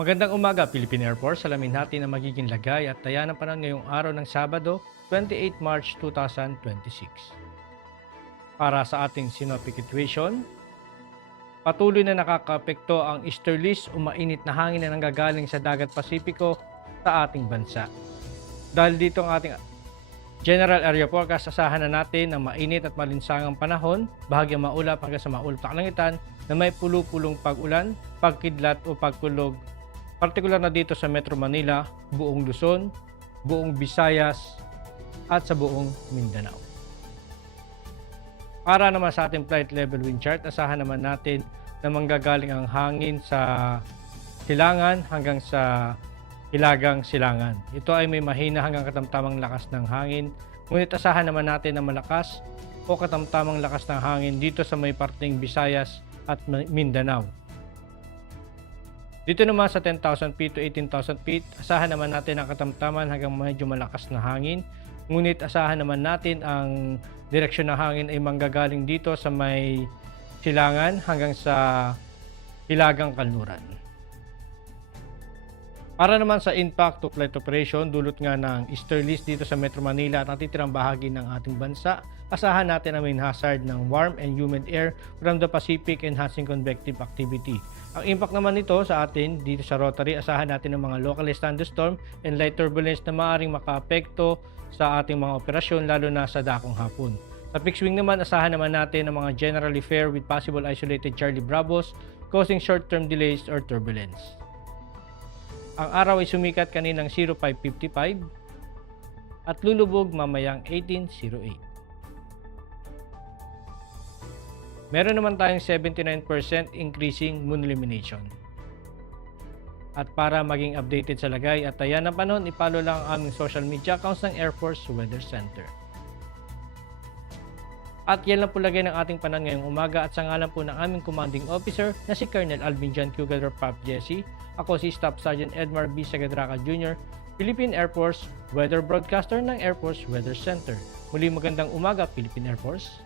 Magandang umaga, Philippine Air Force. Alamin natin ang magiging lagay at taya ng panahon ngayong araw ng Sabado, 28 March 2026. Para sa ating synoptic situation, patuloy na nakakaapekto ang easterlies o mainit na hangin na nanggagaling sa dagat Pasipiko sa ating bansa. Dahil dito ang ating General Area Forecast, asahan na natin ang mainit at malinsangang panahon, bahagyang maulap hanggang sa maulap na kalangitan na may pulupulong pag-ulan, pagkidlat o pagkulog, partikular na dito sa Metro Manila, buong Luzon, buong Visayas at sa buong Mindanao. Para naman sa ating flight level wind chart, asahan naman natin na manggagaling ang hangin sa silangan hanggang sa hilagang silangan. Ito ay may mahina hanggang katamtamang lakas ng hangin. Ngunit asahan naman natin na malakas o katamtamang lakas ng hangin dito sa may parteng Visayas at Mindanao. Dito naman sa 10,000 feet to 18,000 feet, asahan naman natin ang katamtaman hanggang medyo malakas na hangin. Ngunit asahan naman natin ang direksyon ng hangin ay manggagaling dito sa may silangan hanggang sa hilagang kanluran. Para naman sa impact to flight operation, dulot nga ng easterlies dito sa Metro Manila at natitirang bahagi ng ating bansa, asahan natin ang main hazard ng warm and humid air from the Pacific enhancing convective activity. Ang impact naman nito sa atin dito sa Rotary, asahan natin ng mga localized thunderstorm and light turbulence na maaaring makaapekto sa ating mga operasyon lalo na sa dakong hapon. Sa fixed wing naman, asahan naman natin ng mga generally fair with possible isolated Charlie Bravos causing short-term delays or turbulence. Ang araw ay sumikat kaninang 05:55 at lulubog mamayang 18:08. Meron naman tayong 79% increasing moon illumination. At para maging updated sa lagay at taya ng panahon, ipalo lang ang aming social media accounts ng Air Force Weather Center. At yan lang po lagay ng ating panahon ngayong umaga at sa ngalan po ng aming commanding officer na si Colonel Alvin John Cugador Pap Jesse. Ako si Staff Sergeant Edmar B. Sagadraca Jr., Philippine Air Force Weather Broadcaster ng Air Force Weather Center. Muli magandang umaga, Philippine Air Force.